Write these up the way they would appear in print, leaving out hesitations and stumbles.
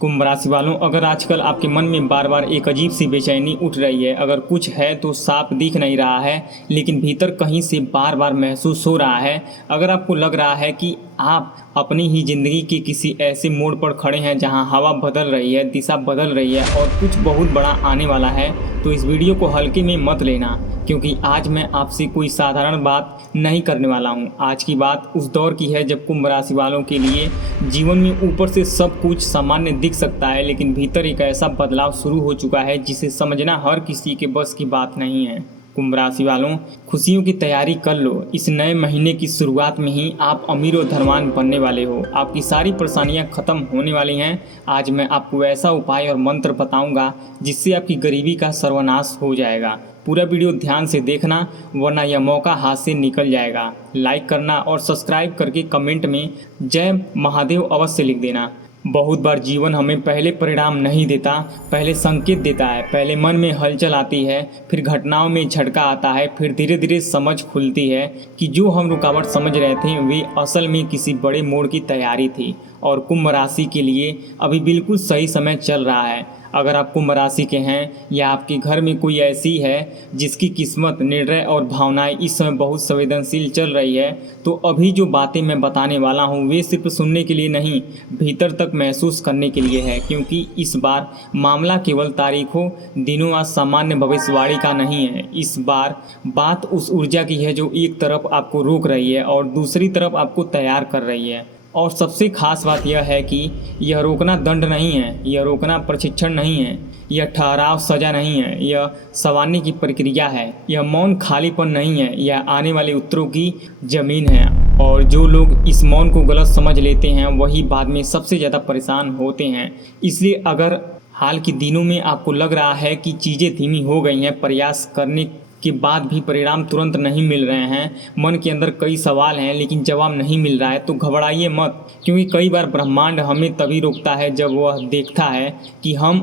कुंभ राशि वालों, अगर आजकल आपके मन में बार बार एक अजीब सी बेचैनी उठ रही है, अगर कुछ है तो साफ दिख नहीं रहा है लेकिन भीतर कहीं से बार बार महसूस हो रहा है, अगर आपको लग रहा है कि आप अपनी ही ज़िंदगी के किसी ऐसे मोड़ पर खड़े हैं जहां हवा बदल रही है, दिशा बदल रही है और कुछ बहुत बड़ा आने वाला है, तो इस वीडियो को हल्के में मत लेना, क्योंकि आज मैं आपसे कोई साधारण बात नहीं करने वाला हूं। आज की बात उस दौर की है जब कुंभ राशि वालों के लिए जीवन में ऊपर से सब कुछ सामान्य दिख सकता है, लेकिन भीतर एक ऐसा बदलाव शुरू हो चुका है जिसे समझना हर किसी के बस की बात नहीं है। कुंभ राशि वालों, खुशियों की तैयारी कर लो। इस नए महीने की शुरुआत में ही आप अमीर और धनवान बनने वाले हो। आपकी सारी परेशानियां खत्म होने वाली हैं। आज मैं आपको ऐसा उपाय और मंत्र बताऊंगा जिससे आपकी गरीबी का सर्वनाश हो जाएगा। पूरा वीडियो ध्यान से देखना, वरना यह मौका हाथ से निकल जाएगा। लाइक करना और सब्सक्राइब करके कमेंट में जय महादेव अवश्य लिख देना। बहुत बार जीवन हमें पहले परिणाम नहीं देता, पहले संकेत देता है। पहले मन में हलचल आती है, फिर घटनाओं में झटका आता है, फिर धीरे धीरे समझ खुलती है कि जो हम रुकावट समझ रहे थे वे असल में किसी बड़े मोड़ की तैयारी थी। और कुंभ राशि के लिए अभी बिल्कुल सही समय चल रहा है। अगर आप कुंभ राशि के हैं या आपके घर में कोई ऐसी है जिसकी किस्मत, निर्णय और भावनाएं इस समय बहुत संवेदनशील चल रही है, तो अभी जो बातें मैं बताने वाला हूं वे सिर्फ सुनने के लिए नहीं, भीतर तक महसूस करने के लिए है। क्योंकि इस बार मामला केवल तारीखों, दिनों या सामान्य भविष्यवाणी का नहीं है। इस बार बात उस ऊर्जा की है जो एक तरफ आपको रोक रही है और दूसरी तरफ आपको तैयार कर रही है। और सबसे खास बात यह है कि यह रोकना दंड नहीं है, यह रोकना प्रशिक्षण नहीं है, यह ठहराव सजा नहीं है, यह संवारने की प्रक्रिया है, यह मौन खालीपन नहीं है, यह आने वाले उत्तरों की जमीन है। और जो लोग इस मौन को गलत समझ लेते हैं वही बाद में सबसे ज़्यादा परेशान होते हैं। इसलिए अगर हाल के दिनों में आपको लग रहा है कि चीज़ें धीमी हो गई हैं, प्रयास करने के बाद भी परिणाम तुरंत नहीं मिल रहे हैं, मन के अंदर कई सवाल हैं लेकिन जवाब नहीं मिल रहा है, तो घबराइए मत। क्योंकि कई बार ब्रह्मांड हमें तभी रोकता है जब वह देखता है कि हम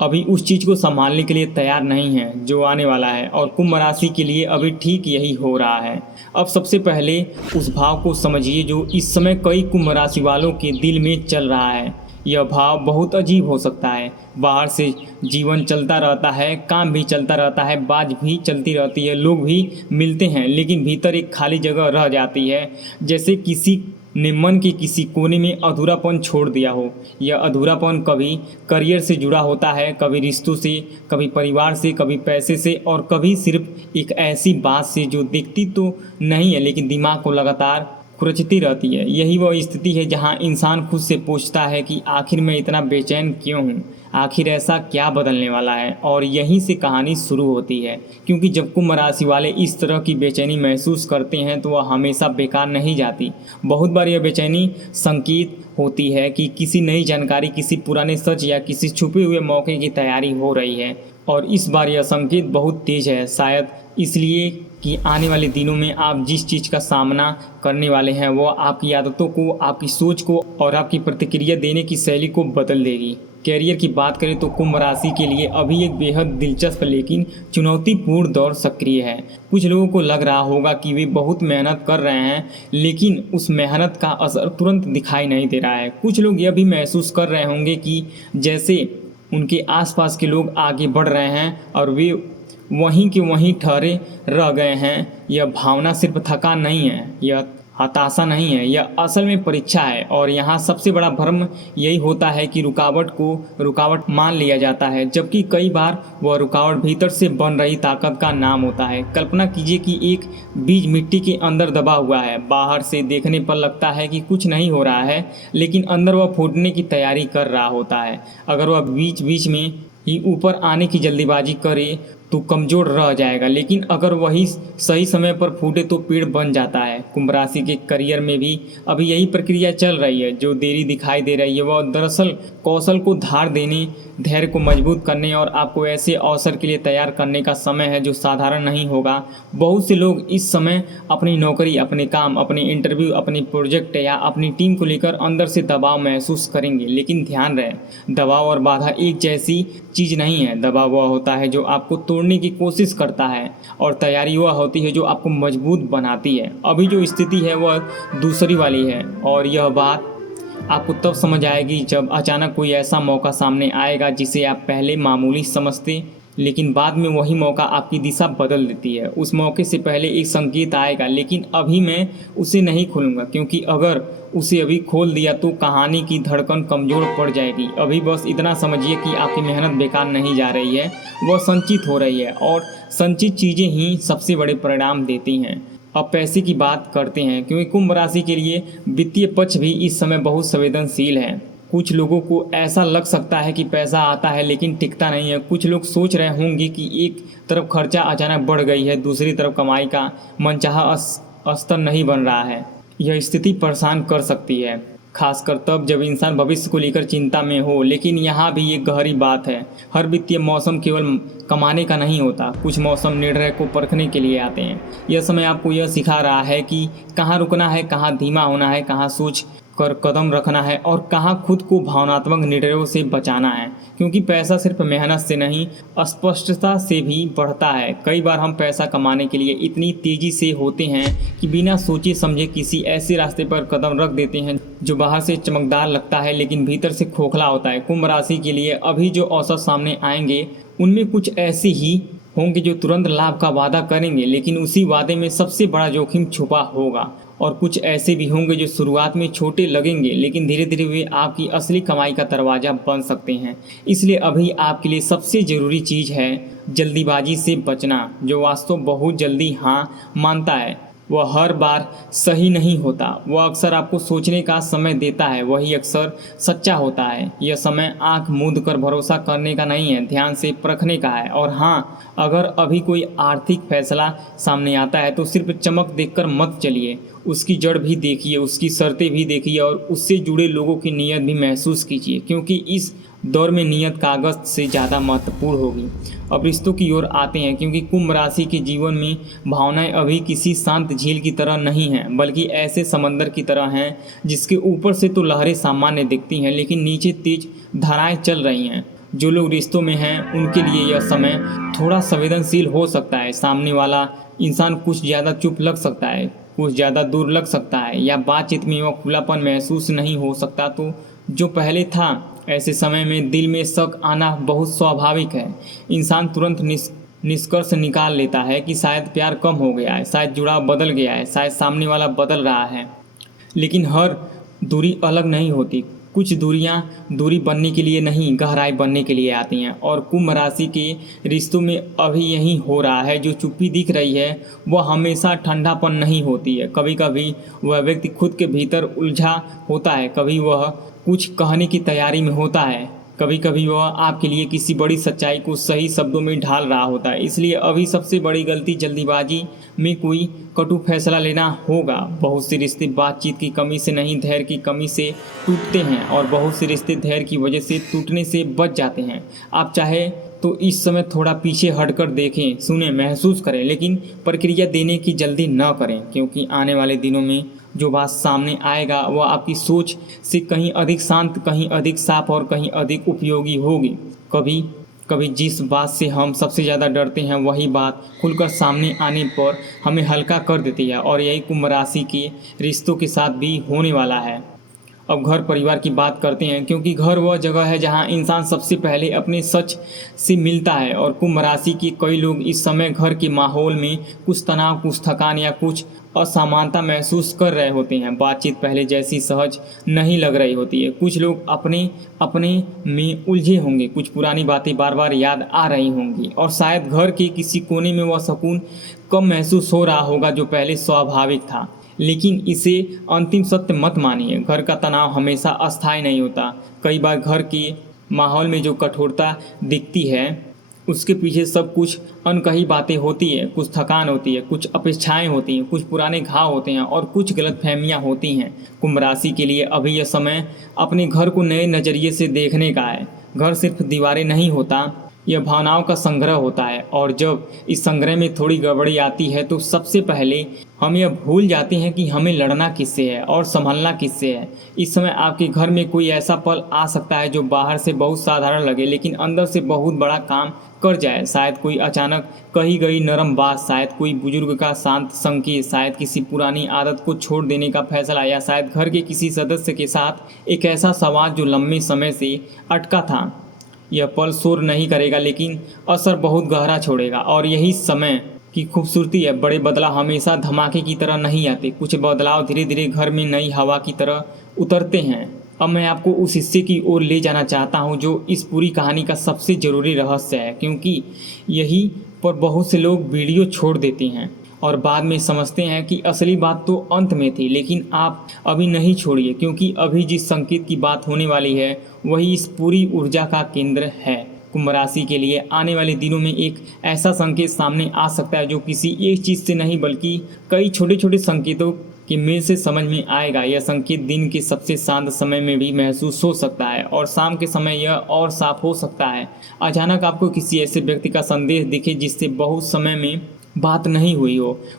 अभी उस चीज़ को संभालने के लिए तैयार नहीं हैं जो आने वाला है। और कुंभ राशि के लिए अभी ठीक यही हो रहा है। अब सबसे पहले उस भाव को समझिए जो इस समय कई कुंभ राशि वालों के दिल में चल रहा है। यह भाव बहुत अजीब हो सकता है। बाहर से जीवन चलता रहता है, काम भी चलता रहता है, बात भी चलती रहती है, लोग भी मिलते हैं, लेकिन भीतर एक खाली जगह रह जाती है, जैसे किसी ने मन के किसी कोने में अधूरापन छोड़ दिया हो। यह अधूरापन कभी करियर से जुड़ा होता है, कभी रिश्तों से, कभी परिवार से, कभी पैसे से और कभी सिर्फ एक ऐसी बात से जो दिखती तो नहीं है लेकिन दिमाग को लगातार खुरचती रहती है। यही वह स्थिति है जहां इंसान खुद से पूछता है कि आखिर मैं इतना बेचैन क्यों हूं, आखिर ऐसा क्या बदलने वाला है। और यहीं से कहानी शुरू होती है, क्योंकि जब कुंभ राशि वाले इस तरह की बेचैनी महसूस करते हैं तो वह हमेशा बेकार नहीं जाती। बहुत बार यह बेचैनी संकेत होती है कि किसी नई जानकारी, किसी पुराने सच या किसी छुपे हुए मौके की तैयारी हो रही है। और इस बार यह संकेत बहुत तेज है, शायद इसलिए कि आने वाले दिनों में आप जिस चीज़ का सामना करने वाले हैं वो आपकी आदतों को, आपकी सोच को और आपकी प्रतिक्रिया देने की शैली को बदल देगी। कैरियर की बात करें तो कुंभ राशि के लिए अभी एक बेहद दिलचस्प लेकिन चुनौतीपूर्ण दौर सक्रिय है। कुछ लोगों को लग रहा होगा कि वे बहुत मेहनत कर रहे हैं लेकिन उस मेहनत का असर तुरंत दिखाई नहीं दे रहा है। कुछ लोग यह भी महसूस कर रहे होंगे कि जैसे उनके आसपास के लोग आगे बढ़ रहे हैं और वे वहीं के वहीं ठहरे रह गए हैं। यह भावना सिर्फ थकान नहीं है, यह हताशा नहीं है, यह असल में परीक्षा है। और यहाँ सबसे बड़ा भ्रम यही होता है कि रुकावट को रुकावट मान लिया जाता है, जबकि कई बार वह रुकावट भीतर से बन रही ताकत का नाम होता है। कल्पना कीजिए कि एक बीज मिट्टी के अंदर दबा हुआ है। बाहर से देखने पर लगता है कि कुछ नहीं हो रहा है, लेकिन अंदर वह फूटने की तैयारी कर रहा होता है। अगर वह बीच बीच में ही ऊपर आने की जल्दीबाजी करे तो कमज़ोर रह जाएगा, लेकिन अगर वही सही समय पर फूटे तो पेड़ बन जाता है। कुंभ राशि के करियर में भी अभी यही प्रक्रिया चल रही है। जो देरी दिखाई दे रही है वह दरअसल कौशल को धार देने, धैर्य को मजबूत करने और आपको ऐसे अवसर के लिए तैयार करने का समय है जो साधारण नहीं होगा। बहुत से लोग इस समय अपनी नौकरी, अपने काम, अपने इंटरव्यू, अपनी प्रोजेक्ट या अपनी टीम को लेकर अंदर से दबाव महसूस करेंगे। लेकिन ध्यान रहे, दबाव और बाधा एक जैसी चीज़ नहीं है। दबाव वह होता है जो आपको तोड़ने की कोशिश करता है और तैयारी वह होती है जो आपको मजबूत बनाती है। अभी जो स्थिति है वह दूसरी वाली है और यह बात आपको तब समझ आएगी जब अचानक कोई ऐसा मौका सामने आएगा जिसे आप पहले मामूली समझते, लेकिन बाद में वही मौका आपकी दिशा बदल देती है। उस मौके से पहले एक संकेत आएगा, लेकिन अभी मैं उसे नहीं खोलूँगा, क्योंकि अगर उसे अभी खोल दिया तो कहानी की धड़कन कमज़ोर पड़ जाएगी। अभी बस इतना समझिए कि आपकी मेहनत बेकार नहीं जा रही है, वह संचित हो रही है, और संचित चीज़ें ही सबसे बड़े परिणाम देती हैं। अब पैसे की बात करते हैं, क्योंकि कुंभ राशि के लिए वित्तीय पक्ष भी इस समय बहुत संवेदनशील है। कुछ लोगों को ऐसा लग सकता है कि पैसा आता है लेकिन टिकता नहीं है। कुछ लोग सोच रहे होंगे कि एक तरफ खर्चा अचानक बढ़ गई है, दूसरी तरफ कमाई का मनचाहा स्तर नहीं बन रहा है। यह स्थिति परेशान कर सकती है, खासकर तब जब इंसान भविष्य को लेकर चिंता में हो। लेकिन यहाँ भी एक गहरी बात है, हर वित्तीय मौसम केवल कमाने का नहीं होता। कुछ मौसम निर्णय को परखने के लिए आते हैं। यह समय आपको यह सिखा रहा है कि कहाँ रुकना है, कहाँ धीमा होना है, कहाँ सोच कर कदम रखना है और कहाँ खुद को भावनात्मक निर्णयों से बचाना है। क्योंकि पैसा सिर्फ मेहनत से नहीं, स्पष्टता से भी बढ़ता है। कई बार हम पैसा कमाने के लिए इतनी तेज़ी से होते हैं कि बिना सोचे समझे किसी ऐसे रास्ते पर कदम रख देते हैं जो बाहर से चमकदार लगता है लेकिन भीतर से खोखला होता है। कुंभ राशि के लिए अभी जो अवसर सामने आएंगे उनमें कुछ ऐसे ही होंगे जो तुरंत लाभ का वादा करेंगे, लेकिन उसी वादे में सबसे बड़ा जोखिम छुपा होगा। और कुछ ऐसे भी होंगे जो शुरुआत में छोटे लगेंगे लेकिन धीरे धीरे वे आपकी असली कमाई का दरवाज़ा बन सकते हैं। इसलिए अभी आपके लिए सबसे ज़रूरी चीज़ है जल्दीबाजी से बचना। जो वास्तव बहुत जल्दी हाँ मानता है वह हर बार सही नहीं होता। वह अक्सर आपको सोचने का समय देता है, वही अक्सर सच्चा होता है। यह समय आंख मूंद कर भरोसा करने का नहीं है, ध्यान से परखने का है। और हाँ, अगर अभी कोई आर्थिक फैसला सामने आता है तो सिर्फ चमक देखकर मत चलिए, उसकी जड़ भी देखिए, उसकी शर्तें भी देखिए और उससे जुड़े लोगों की नीयत भी महसूस कीजिए, क्योंकि इस दौर में नीयत कागज से ज़्यादा महत्वपूर्ण होगी। अब रिश्तों की ओर आते हैं, क्योंकि कुंभ राशि के जीवन में भावनाएं अभी किसी शांत झील की तरह नहीं हैं, बल्कि ऐसे समंदर की तरह हैं जिसके ऊपर से तो लहरें सामान्य दिखती हैं लेकिन नीचे तेज धाराएं चल रही हैं। जो लोग रिश्तों में हैं उनके लिए यह समय थोड़ा संवेदनशील हो सकता है। सामने वाला इंसान कुछ ज़्यादा चुप लग सकता है, कुछ ज़्यादा दूर लग सकता है, या बातचीत में वह खुलापन महसूस नहीं हो सकता तो जो पहले था। ऐसे समय में दिल में शक आना बहुत स्वाभाविक है। इंसान तुरंत निष्कर्ष निकाल लेता है कि शायद प्यार कम हो गया है, शायद जुड़ाव बदल गया है, शायद सामने वाला बदल रहा है। लेकिन हर दूरी अलग नहीं होती। कुछ दूरियां दूरी बनने के लिए नहीं, गहराई बनने के लिए आती हैं। और कुंभ राशि के रिश्तों में अभी यही हो रहा है। जो चुप्पी दिख रही है वह हमेशा ठंडापन नहीं होती है। कभी कभी वह व्यक्ति खुद के भीतर उलझा होता है, कभी वह कुछ कहने की तैयारी में होता है, कभी कभी वह आपके लिए किसी बड़ी सच्चाई को सही शब्दों में ढाल रहा होता है। इसलिए अभी सबसे बड़ी गलती जल्दीबाजी में कोई कटु फैसला लेना होगा। बहुत से रिश्ते बातचीत की कमी से नहीं, धैर्य की कमी से टूटते हैं, और बहुत से रिश्ते धैर्य की वजह से टूटने से बच जाते हैं। आप चाहे तो इस समय थोड़ा पीछे हटकर देखें, सुनें, महसूस करें, लेकिन प्रक्रिया देने की जल्दी न करें, क्योंकि आने वाले दिनों में जो बात सामने आएगा वह आपकी सोच से कहीं अधिक शांत, कहीं अधिक साफ और कहीं अधिक उपयोगी होगी। कभी कभी जिस बात से हम सबसे ज़्यादा डरते हैं वही बात खुलकर सामने आने पर हमें हल्का कर देती है, और यही कुंभ राशि के रिश्तों के साथ भी होने वाला है। अब घर परिवार की बात करते हैं, क्योंकि घर वह जगह है जहां इंसान सबसे पहले अपने सच से मिलता है। और कुंभ राशि के कई लोग इस समय घर के माहौल में कुछ तनाव, कुछ थकान या कुछ असमानता महसूस कर रहे होते हैं। बातचीत पहले जैसी सहज नहीं लग रही होती है। कुछ लोग अपने अपने में उलझे होंगे, कुछ पुरानी बातें बार बार याद आ रही होंगी, और शायद घर के किसी कोने में वह सुकून कम महसूस हो रहा होगा जो पहले स्वाभाविक था। लेकिन इसे अंतिम सत्य मत मानिए, घर का तनाव हमेशा अस्थायी नहीं होता। कई बार घर के माहौल में जो कठोरता दिखती है उसके पीछे सब कुछ अनकही बातें होती है, कुछ थकान होती है, कुछ अपेक्षाएं होती हैं, कुछ पुराने घाव होते हैं और कुछ गलतफहमियां होती हैं। कुंभ राशि के लिए अभी यह समय अपने घर को नए नज़रिए से देखने का है। घर सिर्फ दीवारें नहीं होता, यह भावनाओं का संग्रह होता है और जब इस संग्रह में थोड़ी गड़बड़ी आती है तो सबसे पहले हम यह भूल जाते हैं कि हमें लड़ना किससे है और संभलना किससे है। इस समय आपके घर में कोई ऐसा पल आ सकता है जो बाहर से बहुत साधारण लगे लेकिन अंदर से बहुत बड़ा काम कर जाए। शायद कोई अचानक कही गई नरम बात, शायद कोई बुजुर्ग का शांत संकेत, शायद किसी पुरानी आदत को छोड़ देने का फैसला, या शायद घर के किसी सदस्य के साथ एक ऐसा संवाद जो लंबे समय से अटका था। यह पल शोर नहीं करेगा लेकिन असर बहुत गहरा छोड़ेगा और यही समय की खूबसूरती है। बड़े बदलाव हमेशा धमाके की तरह नहीं आते, कुछ बदलाव धीरे धीरे घर में नई हवा की तरह उतरते हैं। अब मैं आपको उस हिस्से की ओर ले जाना चाहता हूं जो इस पूरी कहानी का सबसे ज़रूरी रहस्य है, क्योंकि यही पर बहुत से लोग वीडियो छोड़ देते हैं और बाद में समझते हैं कि असली बात तो अंत में थी। लेकिन आप अभी नहीं छोड़िए, क्योंकि अभी जिस संकेत की बात होने वाली है वही इस पूरी ऊर्जा का केंद्र है। कुंभ राशि के लिए आने वाले दिनों में एक ऐसा संकेत सामने आ सकता है जो किसी एक चीज़ से नहीं बल्कि कई छोटे छोटे संकेतों के मेल से समझ में आएगा। यह संकेत दिन के सबसे शांत समय में भी महसूस हो सकता है और शाम के समय यह और साफ हो सकता है। अचानक आपको किसी ऐसे व्यक्ति का संदेश दिखे जिससे बहुत समय में बात नहीं हुई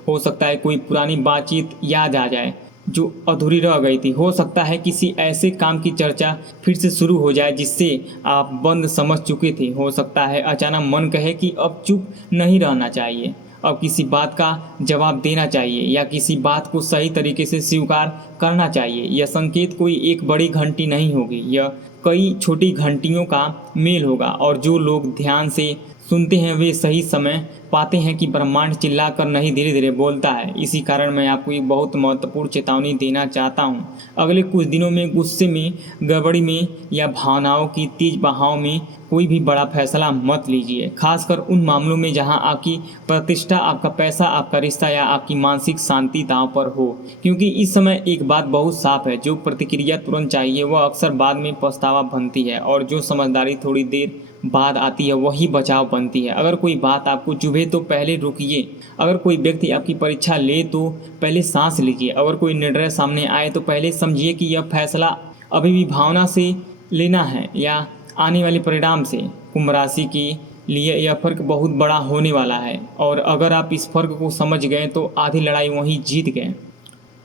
हो सकता है कोई पुरानी बातचीत याद आ जाए जो अधूरी रह गई थी। हो सकता है किसी ऐसे काम की चर्चा फिर से शुरू हो जाए जिससे आप बंद समझ चुके थे। हो सकता है अचानक मन कहे कि अब चुप नहीं रहना चाहिए, अब किसी बात का जवाब देना चाहिए या किसी बात को सही तरीके से स्वीकार करना चाहिए। यह संकेत कोई एक बड़ी घंटी नहीं होगी, यह कई छोटी घंटियों का मेल होगा और जो लोग ध्यान से सुनते हैं वे सही समय पाते हैं कि ब्रह्मांड चिल्लाकर नहीं धीरे धीरे बोलता है। इसी कारण मैं आपको एक बहुत महत्वपूर्ण चेतावनी देना चाहता हूँ। अगले कुछ दिनों में गुस्से में, गड़बड़ी में या भावनाओं की तेज बहाव में कोई भी बड़ा फैसला मत लीजिए, खासकर उन मामलों में जहां आपकी प्रतिष्ठा, आपका पैसा, आपका रिश्ता या आपकी मानसिक शांति दांव पर हो। क्योंकि इस समय एक बात बहुत साफ है, जो प्रतिक्रिया तुरंत चाहिए वह अक्सर बाद में पछतावा बनती है और जो समझदारी थोड़ी देर बाद आती है वही बचाव बनती है। अगर कोई बात आपको चुभे तो पहले रुकिए, अगर कोई व्यक्ति आपकी परीक्षा ले तो पहले सांस लीजिए, अगर कोई निर्णय सामने आए तो पहले समझिए कि यह फैसला अभी भी भावना से लेना है या आने वाले परिणाम से। कुंभ राशि के लिए यह फर्क बहुत बड़ा होने वाला है और अगर आप इस फर्क को समझ गए तो आधी लड़ाई वहीं जीत गए।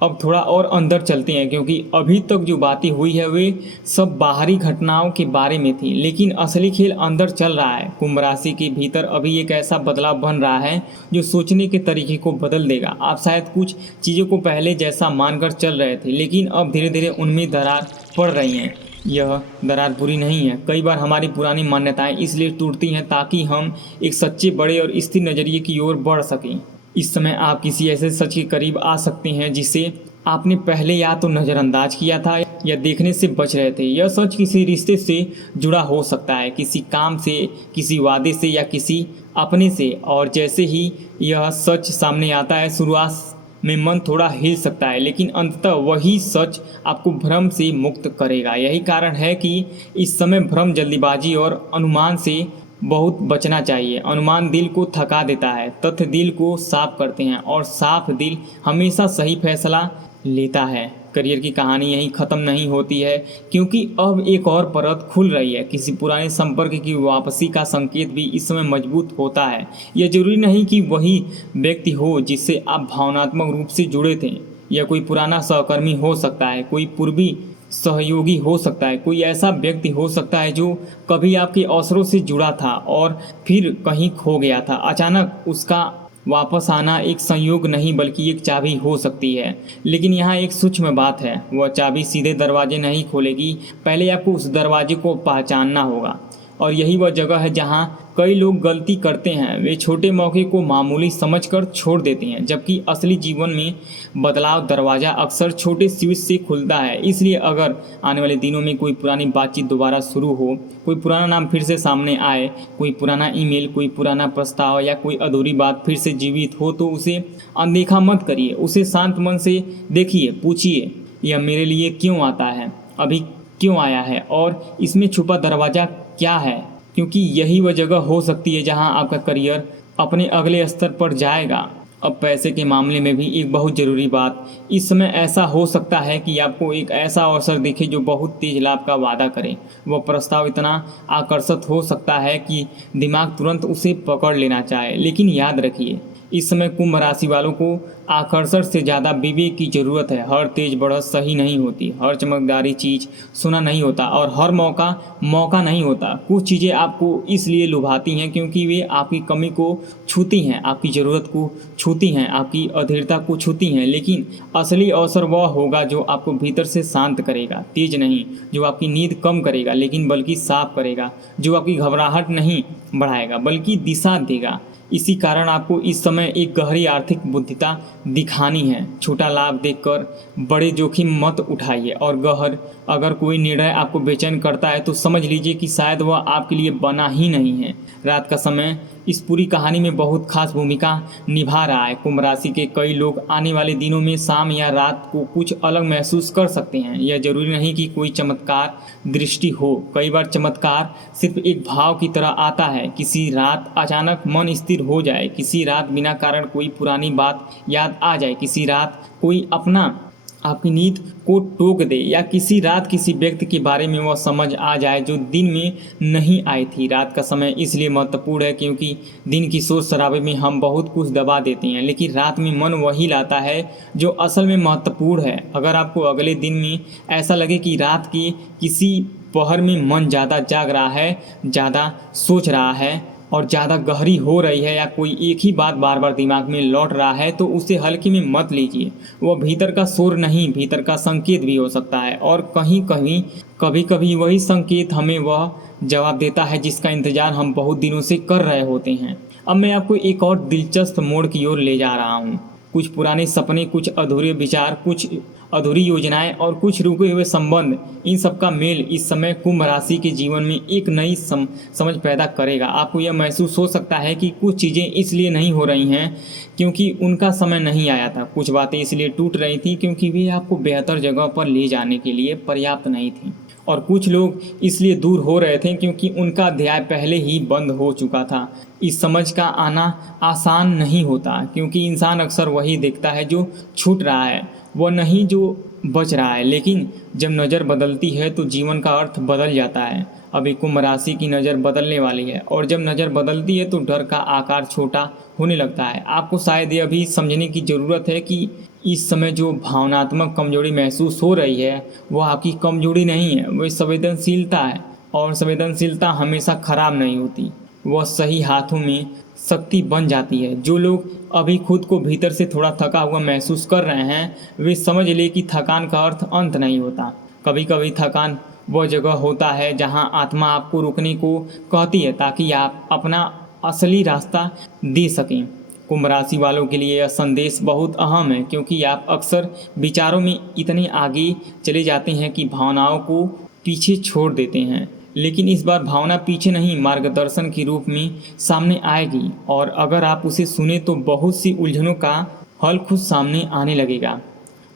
अब थोड़ा और अंदर चलते हैं, क्योंकि अभी तक जो बातें हुई है वे सब बाहरी घटनाओं के बारे में थी, लेकिन असली खेल अंदर चल रहा है। कुंभ राशि के भीतर अभी एक ऐसा बदलाव बन रहा है जो सोचने के तरीके को बदल देगा। आप शायद कुछ चीज़ों को पहले जैसा मानकर चल रहे थे, लेकिन अब धीरे धीरे उनमें दरार पड़ रही हैं। यह दरार बुरी नहीं है, कई बार हमारी पुरानी मान्यताएं इसलिए टूटती हैं ताकि हम एक सच्चे, बड़े और स्थिर नज़रिए की ओर बढ़ सकें। इस समय आप किसी ऐसे सच के करीब आ सकते हैं जिसे आपने पहले या तो नज़रअंदाज किया था या देखने से बच रहे थे। यह सच किसी रिश्ते से जुड़ा हो सकता है, किसी काम से, किसी वादे से या किसी अपने से, और जैसे ही यह सच सामने आता है शुरुआत में मन थोड़ा हिल सकता है, लेकिन अंततः वही सच आपको भ्रम से मुक्त करेगा। यही कारण है कि इस समय भ्रम, जल्दीबाजी और अनुमान से बहुत बचना चाहिए। अनुमान दिल को थका देता है, तथ्य दिल को साफ करते हैं और साफ दिल हमेशा सही फैसला लेता है। करियर की कहानी यहीं ख़त्म नहीं होती है, क्योंकि अब एक और परत खुल रही है। किसी पुराने संपर्क की वापसी का संकेत भी इस समय मजबूत होता है। यह जरूरी नहीं कि वही व्यक्ति हो जिससे आप भावनात्मक रूप से जुड़े थे। यह कोई पुराना सहकर्मी हो सकता है, कोई पूर्वी सहयोगी हो सकता है, कोई ऐसा व्यक्ति हो सकता है जो कभी आपके अवसरों से जुड़ा था और फिर कहीं खो गया था। अचानक उसका वापस आना एक संयोग नहीं बल्कि एक चाबी हो सकती है। लेकिन यहाँ एक सूक्ष्म बात है, वह चाबी सीधे दरवाजे नहीं खोलेगी, पहले आपको उस दरवाजे को पहचानना होगा। और यही वह जगह है जहाँ कई लोग गलती करते हैं, वे छोटे मौके को मामूली समझकर छोड़ देते हैं, जबकि असली जीवन में बदलाव दरवाज़ा अक्सर छोटे स्विच से खुलता है। इसलिए अगर आने वाले दिनों में कोई पुरानी बातचीत दोबारा शुरू हो, कोई पुराना नाम फिर से सामने आए, कोई पुराना ईमेल, कोई पुराना प्रस्ताव या कोई अधूरी बात फिर से जीवित हो, तो उसे अनदेखा मत करिए। उसे शांत मन से देखिए, पूछिए यह मेरे लिए क्यों आता है, अभी क्यों आया है और इसमें छुपा दरवाज़ा क्या है। क्योंकि यही वह जगह हो सकती है जहां आपका करियर अपने अगले स्तर पर जाएगा। अब पैसे के मामले में भी एक बहुत ज़रूरी बात, इस समय ऐसा हो सकता है कि आपको एक ऐसा अवसर दिखे जो बहुत तेज लाभ का वादा करे। वह प्रस्ताव इतना आकर्षक हो सकता है कि दिमाग तुरंत उसे पकड़ लेना चाहे। लेकिन याद रखिए, इस समय कुंभ राशि वालों को आकर्षण से ज़्यादा विवेक की ज़रूरत है। हर तेज बढ़त सही नहीं होती, हर चमकदारी चीज़ सोना नहीं होता और हर मौका मौका नहीं होता। कुछ चीज़ें आपको इसलिए लुभाती हैं क्योंकि वे आपकी कमी को छूती हैं, आपकी ज़रूरत को छूती हैं, आपकी अधीरता को छूती हैं। लेकिन असली अवसर वह होगा जो आपको भीतर से शांत करेगा, तेज नहीं, जो आपकी नींद कम करेगा लेकिन बल्कि साफ करेगा, जो आपकी घबराहट नहीं बढ़ाएगा बल्कि दिशा देगा। इसी कारण आपको इस समय एक गहरी आर्थिक बुद्धिता दिखानी है। छोटा लाभ देखकर बड़े जोखिम मत उठाइए और अगर कोई निर्णय आपको बेचैन करता है तो समझ लीजिए कि शायद वह आपके लिए बना ही नहीं है। रात का समय इस पूरी कहानी में बहुत खास भूमिका निभा रहा है। कुंभ राशि के कई लोग आने वाले दिनों में शाम या रात को कुछ अलग महसूस कर सकते हैं। यह जरूरी नहीं कि कोई चमत्कार दृष्टि हो, कई बार चमत्कार सिर्फ एक भाव की तरह आता है। किसी रात अचानक मन स्थिर हो जाए, किसी रात बिना कारण कोई पुरानी बात याद आ जाए, किसी रात कोई अपना आपकी नींद को टोक दे या किसी रात किसी व्यक्ति के बारे में वह समझ आ जाए जो दिन में नहीं आई थी। रात का समय इसलिए महत्वपूर्ण है क्योंकि दिन की शोर शराबे में हम बहुत कुछ दबा देते हैं, लेकिन रात में मन वही लाता है जो असल में महत्वपूर्ण है। अगर आपको अगले दिन में ऐसा लगे कि रात की किसी पहर में मन ज़्यादा जाग रहा है, ज़्यादा सोच रहा है और ज़्यादा गहरी हो रही है या कोई एक ही बात बार बार दिमाग में लौट रहा है तो उसे हल्के में मत लीजिए। वह भीतर का शोर नहीं, भीतर का संकेत भी हो सकता है और कभी कभी वही संकेत हमें वह जवाब देता है जिसका इंतज़ार हम बहुत दिनों से कर रहे होते हैं। अब मैं आपको एक और दिलचस्प मोड़ की ओर ले जा रहा हूँ। कुछ पुराने सपने, कुछ अधूरे विचार, कुछ अधूरी योजनाएं और कुछ रुके हुए संबंध, इन सब का मेल इस समय कुंभ राशि के जीवन में एक नई समझ पैदा करेगा। आपको यह महसूस हो सकता है कि कुछ चीज़ें इसलिए नहीं हो रही हैं क्योंकि उनका समय नहीं आया था, कुछ बातें इसलिए टूट रही थी क्योंकि वे आपको बेहतर जगह पर ले जाने के लिए पर्याप्त नहीं थी, और कुछ लोग इसलिए दूर हो रहे थे क्योंकि उनका अध्याय पहले ही बंद हो चुका था। इस समझ का आना आसान नहीं होता क्योंकि इंसान अक्सर वही देखता है जो छूट रहा है, वह नहीं जो बच रहा है। लेकिन जब नज़र बदलती है तो जीवन का अर्थ बदल जाता है। अभी कुंभ राशि की नज़र बदलने वाली है और जब नज़र बदलती है तो डर का आकार छोटा होने लगता है। आपको शायद यह भी समझने की ज़रूरत है कि इस समय जो भावनात्मक कमजोरी महसूस हो रही है वह आपकी कमजोरी नहीं है, वह संवेदनशीलता है। और संवेदनशीलता हमेशा खराब नहीं होती, वह सही हाथों में शक्ति बन जाती है। जो लोग अभी खुद को भीतर से थोड़ा थका हुआ महसूस कर रहे हैं वे समझ ले कि थकान का अर्थ अंत नहीं होता। कभी कभी थकान वह जगह होता है जहां आत्मा आपको रुकने को कहती है ताकि आप अपना असली रास्ता दे सकें। कुंभ राशि वालों के लिए यह संदेश बहुत अहम है क्योंकि आप अक्सर विचारों में इतने आगे चले जाते हैं कि भावनाओं को पीछे छोड़ देते हैं। लेकिन इस बार भावना पीछे नहीं, मार्गदर्शन के रूप में सामने आएगी और अगर आप उसे सुने तो बहुत सी उलझनों का हल खुद सामने आने लगेगा।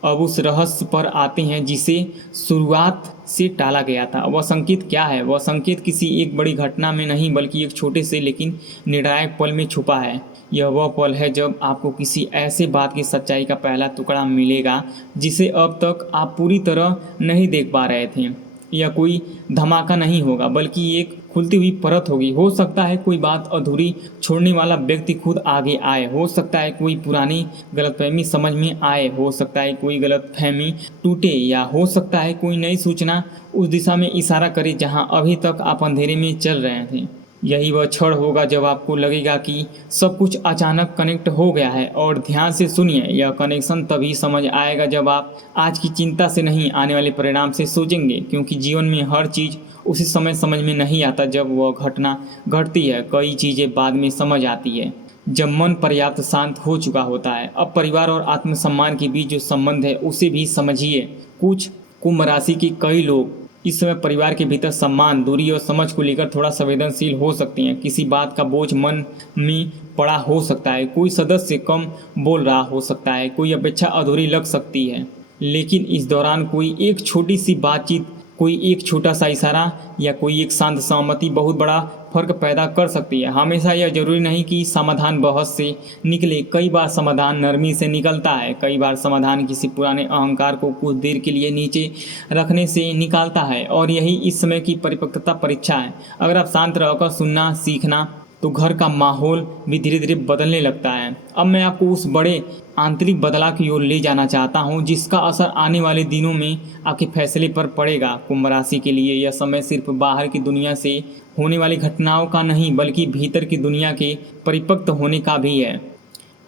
अब उस रहस्य पर आते हैं जिसे शुरुआत से टाला गया था। वह संकेत क्या है? वह संकेत किसी एक बड़ी घटना में नहीं बल्कि एक छोटे से लेकिन निर्णायक पल में छुपा है। यह वह पल है जब आपको किसी ऐसे बात की सच्चाई का पहला टुकड़ा मिलेगा जिसे अब तक आप पूरी तरह नहीं देख पा रहे थे। यह कोई धमाका नहीं होगा बल्कि एक खुलती हुई परत होगी। हो सकता है कोई बात अधूरी छोड़ने वाला व्यक्ति खुद आगे आए, हो सकता है कोई पुरानी गलतफहमी समझ में आए, हो सकता है कोई गलतफहमी टूटे या हो सकता है कोई नई सूचना उस दिशा में इशारा करे जहां अभी तक आप अंधेरे में चल रहे थे। यही वह क्षण होगा जब आपको लगेगा कि सब कुछ अचानक कनेक्ट हो गया है। और ध्यान से सुनिए, यह कनेक्शन तभी समझ आएगा जब आप आज की चिंता से नहीं आने वाले परिणाम से सोचेंगे, क्योंकि जीवन में हर चीज़ उसी समय समझ में नहीं आता जब वह घटना घटती है। कई चीज़ें बाद में समझ आती है जब मन पर्याप्त शांत हो चुका होता है। अब परिवार और आत्मसम्मान के बीच जो संबंध है उसे भी समझिए। कुछ कुंभ राशि के कई लोग इस समय परिवार के भीतर सम्मान, दूरी और समझ को लेकर थोड़ा संवेदनशील हो सकती हैं। किसी बात का बोझ मन में पड़ा हो सकता है, कोई सदस्य कम बोल रहा हो सकता है, कोई अपेक्षा अधूरी लग सकती है। लेकिन इस दौरान कोई एक छोटी सी बातचीत कोई एक छोटा सा इशारा या कोई एक शांत सहमति बहुत बड़ा फर्क पैदा कर सकती है। हमेशा यह जरूरी नहीं कि समाधान बहस से निकले, कई बार समाधान नरमी से निकलता है, कई बार समाधान किसी पुराने अहंकार को कुछ देर के लिए नीचे रखने से निकालता है, और यही इस समय की परिपक्वता परीक्षा है। अगर आप शांत रहकर सुनना सीखना तो घर का माहौल भी धीरे धीरे बदलने लगता है। अब मैं आपको उस बड़े आंतरिक बदलाव की ओर ले जाना चाहता हूं जिसका असर आने वाले दिनों में आपके फैसले पर पड़ेगा। कुंभ राशि के लिए यह समय सिर्फ बाहर की दुनिया से होने वाली घटनाओं का नहीं बल्कि भीतर की दुनिया के परिपक्व होने का भी है।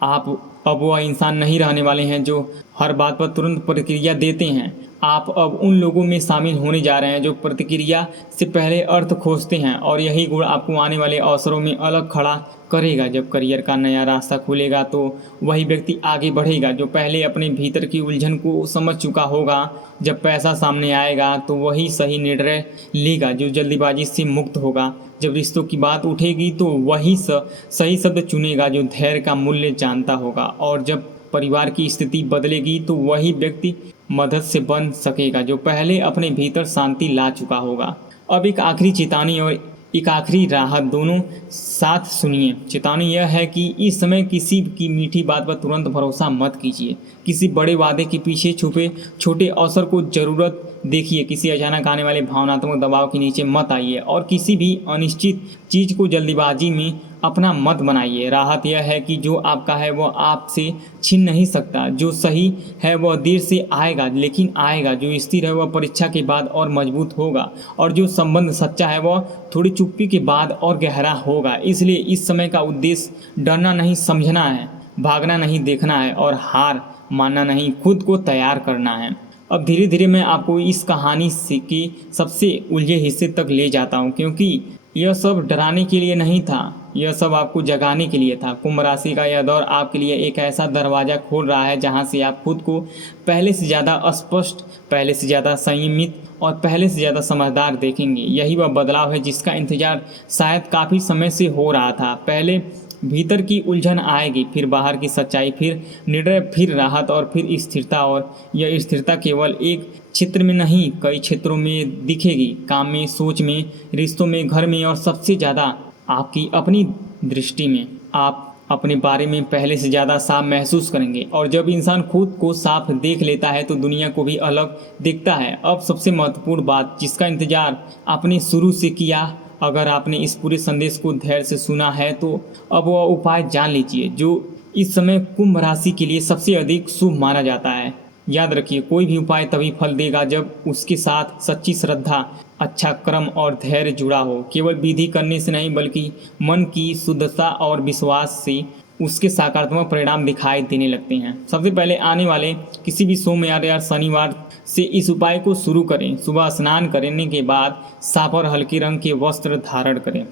आप अब वह इंसान नहीं रहने वाले हैं जो हर बात पर तुरंत प्रतिक्रिया देते हैं। आप अब उन लोगों में शामिल होने जा रहे हैं जो प्रतिक्रिया से पहले अर्थ खोजते हैं, और यही गुण आपको आने वाले अवसरों में अलग खड़ा करेगा। जब करियर का नया रास्ता खुलेगा तो वही व्यक्ति आगे बढ़ेगा जो पहले अपने भीतर की उलझन को समझ चुका होगा। जब पैसा सामने आएगा तो वही सही निर्णय लेगा जो जल्दीबाजी से मुक्त होगा। जब रिश्तों की बात उठेगी तो वही सही शब्द चुनेगा जो धैर्य का मूल्य जानता होगा, और जब परिवार की स्थिति बदलेगी तो वही व्यक्ति मदद से बन सकेगा जो पहले अपने भीतर शांति ला चुका होगा। अब एक आखिरी चेतावनी और एक आखिरी राहत दोनों साथ सुनिए। चेतावनी यह है कि इस समय किसी की मीठी बात पर तुरंत भरोसा मत कीजिए। किसी बड़े वादे के पीछे छुपे छोटे अवसर को जरूरत देखिए। किसी अचानक आने वाले भावनात्मक दबाव के नीचे मत आइए, और किसी भी अनिश्चित चीज को जल्दीबाजी में अपना मत बनाइए। राहत यह है कि जो आपका है वह आपसे छीन नहीं सकता। जो सही है वह देर से आएगा लेकिन आएगा। जो स्थिर है वह परीक्षा के बाद और मजबूत होगा, और जो संबंध सच्चा है वह थोड़ी चुप्पी के बाद और गहरा होगा। इसलिए इस समय का उद्देश्य डरना नहीं समझना है, भागना नहीं देखना है, और हार मानना नहीं खुद को तैयार करना है। अब धीरे धीरे मैं आपको इस कहानी से के सबसे उलझे हिस्से तक ले जाता हूँ, क्योंकि यह सब डराने के लिए नहीं था, यह सब आपको जगाने के लिए था। कुंभ राशि का यह दौर आपके लिए एक ऐसा दरवाज़ा खोल रहा है जहां से आप खुद को पहले से ज़्यादा स्पष्ट, पहले से ज़्यादा संयमित और पहले से ज़्यादा समझदार देखेंगे। यही वह बदलाव है जिसका इंतजार शायद काफ़ी समय से हो रहा था। पहले भीतर की उलझन आएगी, फिर बाहर की सच्चाई, फिर निर्णय, फिर राहत, और फिर स्थिरता। और यह स्थिरता केवल एक क्षेत्र में नहीं कई क्षेत्रों में दिखेगी। काम में, सोच में, रिश्तों में, घर में, और सबसे ज़्यादा आपकी अपनी दृष्टि में। आप अपने बारे में पहले से ज़्यादा साफ महसूस करेंगे, और जब इंसान खुद को साफ देख लेता है तो दुनिया को भी अलग दिखता है। अब सबसे महत्वपूर्ण बात जिसका इंतजार आपने शुरू से किया, अगर आपने इस पूरे संदेश को धैर्य से सुना है तो अब वह उपाय जान लीजिए जो इस समय कुंभ राशि के लिए सबसे अधिक शुभ माना जाता है। याद रखिए, कोई भी उपाय तभी फल देगा जब उसके साथ सच्ची श्रद्धा, अच्छा कर्म और धैर्य जुड़ा हो। केवल विधि करने से नहीं बल्कि मन की शुद्धता और विश्वास से उसके सकारात्मक परिणाम दिखाई देने लगते हैं। सबसे पहले आने वाले किसी भी सोमवार या शनिवार से इस उपाय को शुरू करें। सुबह स्नान करने के बाद साफ और हल्के रंग के वस्त्र धारण करें।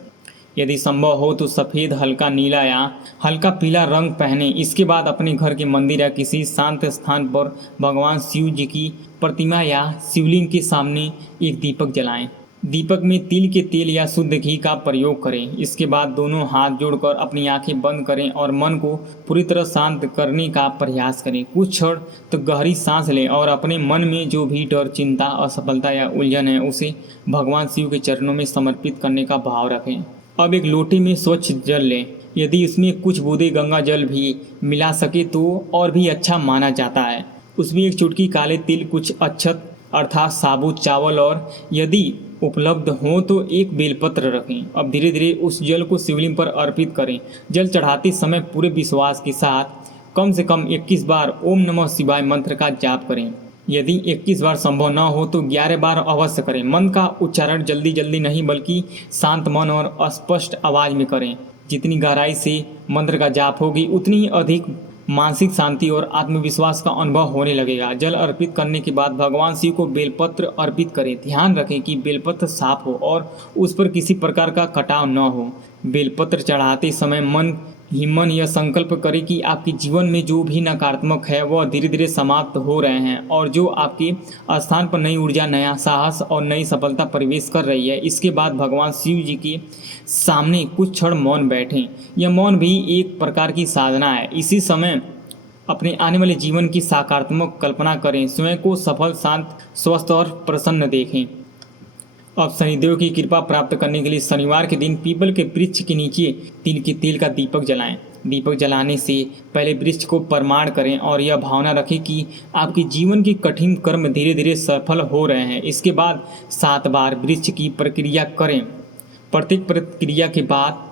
यदि संभव हो तो सफ़ेद, हल्का नीला या हल्का पीला रंग पहने। इसके बाद अपने घर के मंदिर या किसी शांत स्थान पर भगवान शिव जी की प्रतिमा या शिवलिंग के सामने एक दीपक जलाएं। दीपक में तिल के तेल या शुद्ध घी का प्रयोग करें। इसके बाद दोनों हाथ जोड़कर अपनी आंखें बंद करें और मन को पूरी तरह शांत करने का प्रयास करें। कुछ क्षण तो गहरी सांस लें और अपने मन में जो भी डर, चिंता, असफलता या उलझन है उसे भगवान शिव के चरणों में समर्पित करने का भाव रखें। अब एक लोटे में स्वच्छ जल लें। यदि इसमें कुछ बूंदे गंगा जल भी मिला सके तो और भी अच्छा माना जाता है। उसमें एक चुटकी काले तिल, कुछ अक्षत अर्थात साबुत चावल और यदि उपलब्ध हो तो एक बेलपत्र रखें। अब धीरे धीरे उस जल को शिवलिंग पर अर्पित करें। जल चढ़ाते समय पूरे विश्वास के साथ कम से कम 21 बार ओम नमः शिवाय मंत्र का जाप करें। यदि 21 बार संभव न हो तो 11 बार अवश्य करें। मंत्र का उच्चारण जल्दी जल्दी नहीं बल्कि शांत मन और स्पष्ट आवाज में करें। जितनी गहराई से मंत्र का जाप होगी उतनी ही अधिक मानसिक शांति और आत्मविश्वास का अनुभव होने लगेगा। जल अर्पित करने के बाद भगवान शिव को बेलपत्र अर्पित करें। ध्यान रखें कि बेलपत्र साफ हो और उस पर किसी प्रकार का कटाव न हो। बेलपत्र चढ़ाते समय मन ही मन यह संकल्प करें कि आपके जीवन में जो भी नकारात्मक है वह धीरे धीरे समाप्त हो रहे हैं और जो आपके स्थान पर नई ऊर्जा, नया साहस और नई सफलता प्रवेश कर रही है। इसके बाद भगवान शिव जी के सामने कुछ क्षण मौन बैठें। यह मौन भी एक प्रकार की साधना है। इसी समय अपने आने वाले जीवन की सकारात्मक कल्पना करें। स्वयं को सफल, शांत, स्वस्थ और प्रसन्न देखें। अब शनिदेव की कृपा प्राप्त करने के लिए शनिवार के दिन पीपल के वृक्ष के नीचे तिल के तेल का दीपक जलाएं। दीपक जलाने से पहले वृक्ष को प्रणाम करें और यह भावना रखें कि आपके जीवन के कठिन कर्म धीरे धीरे सफल हो रहे हैं। इसके बाद 7 बार वृक्ष की प्रक्रिया करें। प्रत्येक प्रक्रिया के बाद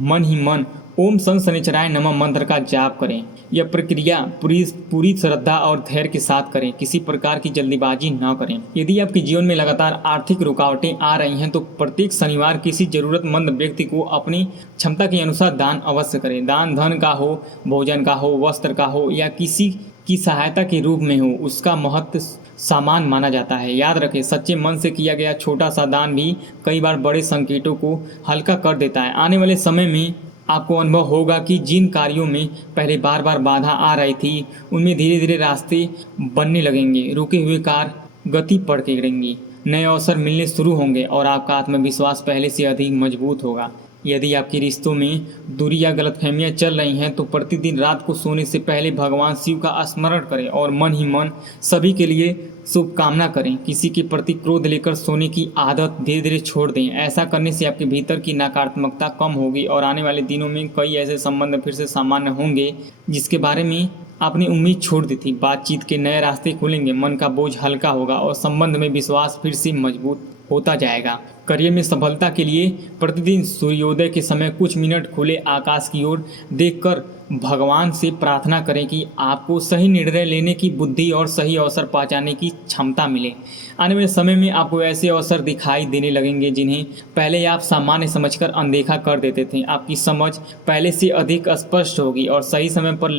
मन ही मन ओम सन शनिचराय नमः मंत्र का जाप करें। यह प्रक्रिया पूरी श्रद्धा और धैर्य के साथ करें। किसी प्रकार की जल्दीबाजी न करें। यदि आपके जीवन में लगातार आर्थिक रुकावटें आ रही हैं तो प्रत्येक शनिवार किसी जरूरतमंद व्यक्ति को अपनी क्षमता के अनुसार दान अवश्य करें। दान धन का हो, भोजन का हो, वस्त्र का हो या किसी की सहायता के रूप में हो, उसका महत्व सामान माना जाता है। याद रखें, सच्चे मन से किया गया छोटा सा दान भी कई बार बड़े संकटों को हल्का कर देता है। आने वाले समय में आपको अनुभव होगा कि जिन कार्यों में पहले बार बार बाधा आ रही थी उनमें धीरे धीरे रास्ते बनने लगेंगे। रुके हुए कार्य गति पकड़ेंगी, नए अवसर मिलने शुरू होंगे और आपका आत्मविश्वास पहले से अधिक मजबूत होगा। यदि आपके रिश्तों में दूरी या गलतफहमियां चल रही हैं तो प्रतिदिन रात को सोने से पहले भगवान शिव का स्मरण करें और मन ही मन सभी के लिए शुभकामना करें। किसी के प्रति क्रोध लेकर सोने की आदत धीरे धीरे छोड़ दें। ऐसा करने से आपके भीतर की नकारात्मकता कम होगी और आने वाले दिनों में कई ऐसे संबंध फिर से सामान्य होंगे जिसके बारे में आपने उम्मीद छोड़ दी थी। बातचीत के नए रास्ते खुलेंगे, मन का बोझ हल्का होगा और संबंध में विश्वास फिर से मजबूत होता जाएगा। करियर में सफलता के लिए प्रतिदिन सूर्योदय के समय कुछ मिनट खुले आकाश की ओर देखकर भगवान से प्रार्थना करें कि आपको सही निर्णय लेने की बुद्धि और सही अवसर पहचानने की क्षमता मिले। आने वाले समय में आपको ऐसे अवसर दिखाई देने लगेंगे जिन्हें पहले आप सामान्य समझकर अनदेखा कर देते थे। आपकी समझ पहले से अधिक स्पष्ट होगी और सही समय पर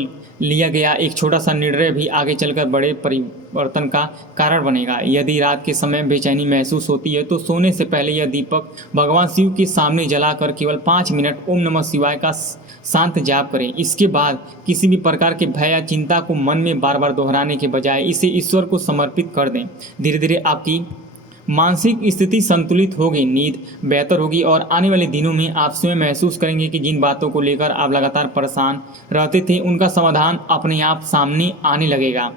लिया गया एक छोटा सा निर्णय भी आगे चलकर बड़े परिवर्तन का कारण बनेगा। यदि रात के समय बेचैनी महसूस होती है तो सोने से पहले यह दीपक भगवान शिव के सामने जलाकर केवल 5 मिनट ओम नमः शिवाय का शांत जाप करें। इसके बाद किसी भी प्रकार के भय या चिंता को मन में बार बार दोहराने के बजाय इसे ईश्वर को समर्पित कर दें। धीरे धीरे आपकी मानसिक स्थिति संतुलित होगी, नींद बेहतर होगी और आने वाले दिनों में आप स्वयं महसूस करेंगे कि जिन बातों को लेकर आप लगातार परेशान रहते थे उनका समाधान अपने आप सामने आने लगेगा।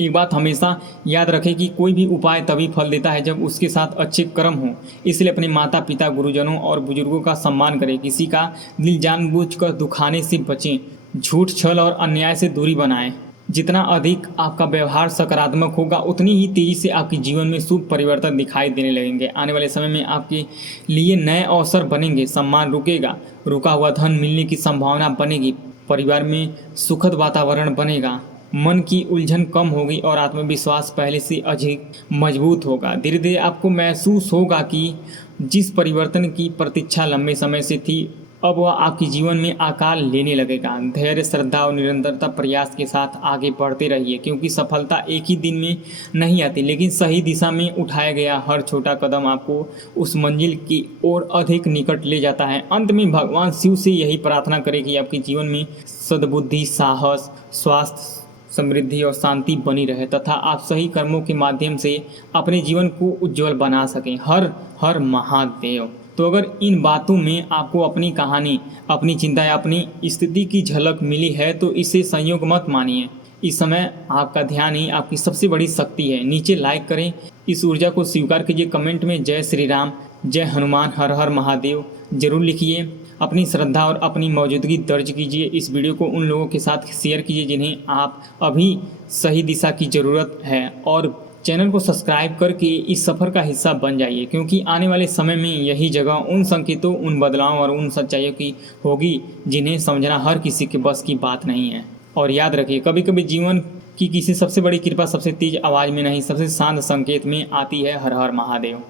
एक बात हमेशा याद रखें कि कोई भी उपाय तभी फल देता है जब उसके साथ अच्छे कर्म हों। इसलिए अपने माता पिता, गुरुजनों और बुजुर्गों का सम्मान करें। किसी का दिल जानबूझकर दुखाने से बचें। झूठ, छल और अन्याय से दूरी बनाएं। जितना अधिक आपका व्यवहार सकारात्मक होगा उतनी ही तेजी से आपके जीवन में शुभ परिवर्तन दिखाई देने लगेंगे। आने वाले समय में आपके लिए नए अवसर बनेंगे, सम्मान रुकेगा, रुका हुआ धन मिलने की संभावना बनेगी, परिवार में सुखद वातावरण बनेगा, मन की उलझन कम होगी और आत्मविश्वास पहले से अधिक मजबूत होगा। धीरे धीरे आपको महसूस होगा कि जिस परिवर्तन की प्रतीक्षा लंबे समय से थी अब वह आपके जीवन में आकार लेने लगेगा। धैर्य, श्रद्धा और निरंतरता प्रयास के साथ आगे बढ़ते रहिए क्योंकि सफलता एक ही दिन में नहीं आती, लेकिन सही दिशा में उठाया गया हर छोटा कदम आपको उस मंजिल की ओर अधिक निकट ले जाता है। अंत में भगवान शिव से यही प्रार्थना करें कि आपके जीवन में सद्बुद्धि, साहस, स्वास्थ्य, समृद्धि और शांति बनी रहे तथा आप सही कर्मों के माध्यम से अपने जीवन को उज्जवल बना सकें। हर हर महादेव। तो अगर इन बातों में आपको अपनी कहानी, अपनी चिंता या अपनी स्थिति की झलक मिली है तो इसे संयोग मत मानिए। इस समय आपका ध्यान ही आपकी सबसे बड़ी शक्ति है। नीचे लाइक करें, इस ऊर्जा को स्वीकार कीजिए। कमेंट में जय श्री राम, जय हनुमान, हर हर महादेव जरूर लिखिए। अपनी श्रद्धा और अपनी मौजूदगी दर्ज कीजिए। इस वीडियो को उन लोगों के साथ शेयर कीजिए जिन्हें आप अभी सही दिशा की ज़रूरत है और चैनल को सब्सक्राइब करके इस सफ़र का हिस्सा बन जाइए क्योंकि आने वाले समय में यही जगह उन संकेतों, उन बदलाव और उन सच्चाइयों की होगी जिन्हें समझना हर किसी के बस की बात नहीं है। और याद रखिए, कभी कभी जीवन की किसी सबसे बड़ी कृपा सबसे तेज आवाज़ में नहीं, सबसे शांत संकेत में आती है। हर हर महादेव।